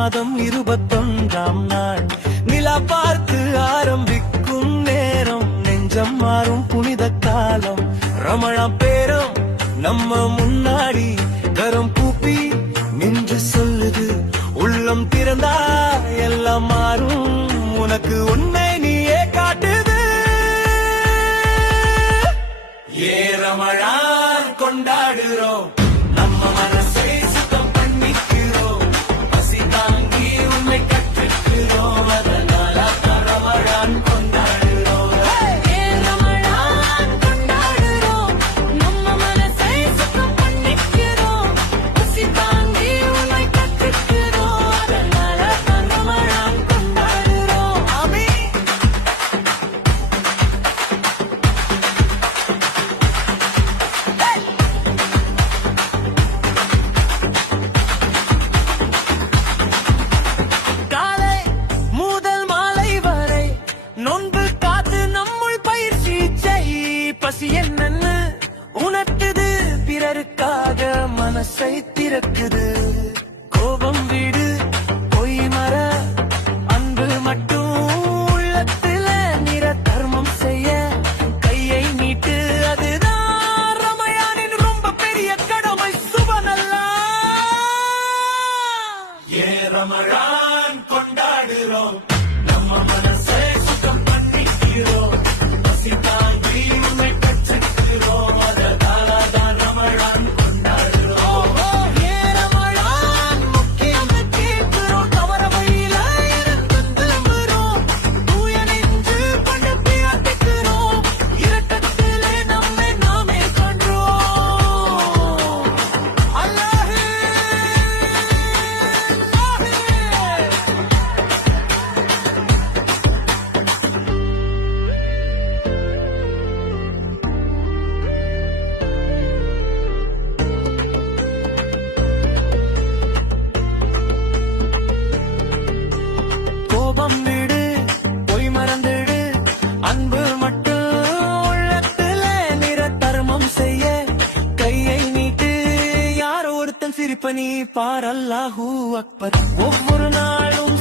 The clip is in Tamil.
மாதம் 21ஆம் நாள் நிலா பார்த்து ஆரம்பிக்கும் நேரம் நெஞ்சம் மாறும் புனித காலம் ரமணான் பேரம் நம்ம முன்னாடி கரம் கூப்பி நின்று சொல்லுது உள்ளம் திறந்தா எல்லாம் மாறும் உனக்கு உண்மை நீயே காட்டுது ஏ ரமணான் கொண்டாடுறோம் நம்ம மனசை சுத்தம் பண்ணிக்கிறோம் பசி தாங்கி உண்மை கற்றுக்கிறோம் அதனால ரமணான் கொண்டாடுறோம் ஏ ரமணான் கொண்டாடுறோம் நம்ம மனசை சுத்தம் பண்ணிக்கிறோம் பசி தாங்கி உண்மை கற்றுக்கிறோம் அதனால ரமணான் கொண்டாடுறோம் ஆமீன் காலை முதல் மாலை வரை நொன்பு காத்து நம்முள் பயிற்சி செய் பசி என்னன்னு உணர்த்துது பிறருக்காக மனசை திறக்குது கோபம் வீடு பொய் மற அன்பு மட்டும் உள்ளத்துல நிற தர்மம் செய்ய கையை நீட்டு அதுதான் ரமயானின் ரொம்ப பெரிய கடமை சுபநல்லா ஏ ரமணான் கொண்டாடுறோம் நம்ம மனசை சுத்தம் பண்ணிக்கிறோம் பசி தாங்கி உண்மை கற்றுக்கிறோம் அதனால தான் ரமணான் கொண்டாடுறோம் ஏ ரமணான் முக்கியம் கேட்கிறோம் தவற வழியில இருந்து திரும்புறோம் தூய நெஞ்சு பண்ண பிரார்த்திக்கிறோம் இரக்கத்திலே நம்மை நாமே கண்டோம் அல்லாஹ் கோபம் விடு பொய் மறந்துடு அன்பு மட்டும் உள்ளத்துல நிற தர்மம் செய்ய கையை நீட்டு யாரோ ஒருத்தன் சிரிப்ப நீ பார் அல்லாஹூ அக்பர் ஒவ்வொரு நாளும்